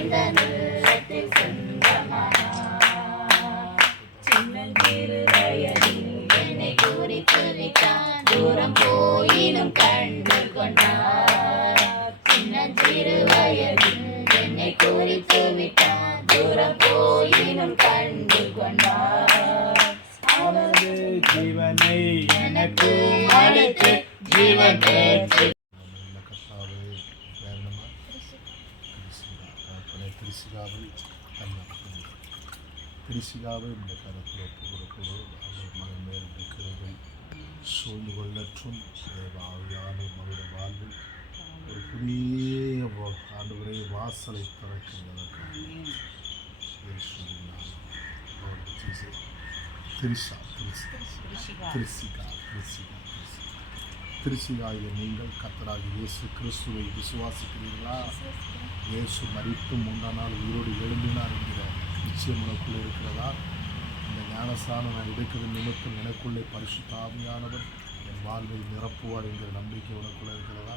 எந்த நிலத்தில் சொந்தமானார். சின்னஞ்சிறு வயதில் என்னை குறித்து விட்டார், தூரம் போயினும் கண்டு கொண்டார். சின்னஞ்சிறு வயதில் என்னை குறித்து விட்டார், தூரம் போயினும் கண்டு கொண்டார். அவரது ஜீவனை எனக்கு அளித்து ஜீவன் பெற்று கிறிஸ்துவாவை இந்த கருத்தில் ஒப்பு கொடுக்கிறோம். அவர் மகன் மேல் இருக்கிறதை சூழ்ந்து கொள்ளற்றும் ஆவியான மனித வாழ்வில் ஒரு புதிய ஆண்டவரே வாசலை திறக்கிறதற்காக திருச்சிகாயில் நீங்கள் கர்த்தராகிய இயேசு கிறிஸ்துவை விசுவாசிக்கிறீர்களா? இயேசு மரித்து 3ஆம் நாள் உயிரோடு எழும்பினார் என்கிற நிச்சயம் உனக்குள்ளே இருக்கிறதா? இந்த ஞானஸ்தானம் நான் எடுக்கிற நிமித்தம் எனக்குள்ளே பரிசுத்த ஆவியானவர் என் வாழ்வை நிரப்புவார் என்கிற நம்பிக்கை உனக்குள்ளே இருக்கிறதா?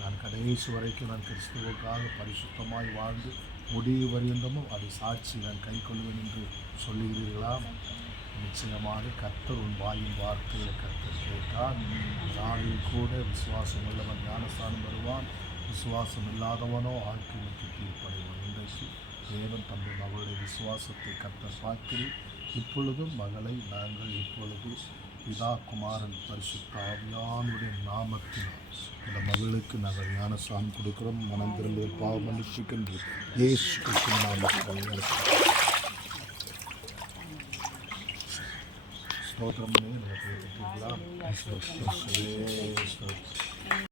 நான் கடைசி வரைக்கும் நான் கிறிஸ்துவுக்காக பரிசுத்தமாய் வாழ்ந்து முடிவு வரையந்தமும் அதை சாட்சி நான் கை கொள்வேன் என்று சொல்லுகிறீர்களா? நிச்சயமாக கர்த்தர் உன் வாயின் வார்த்தைகளை கர்த்தர் கேட்டால் நாளில் கூட விசுவாசம் உள்ளவன் ஞானஸ்தானம் வருவான், விசுவாசம் இல்லாதவனோ ஆக்கினைக்கு தீர்ப்படைவான். இன்றைக்கு தேவன் தம்முடைய மகளுடைய விசுவாசத்தை கர்த்தர் பார்க்கிறேன். இப்பொழுதும் மகளை நாங்கள் இப்பொழுது பிதா குமாரன் பரிசுத்த ஆவியானுடைய நாமத்தினால் இந்த மகளுக்கு நாங்கள் ஞானஸ்தானம் கொடுக்கிறோம். மனம் திரும்ப பாவம் மன்னிச்சுக்கின்ற இயேசு கிறிஸ்துவின் நாமத்தில் ஸ்தோத்திரம்.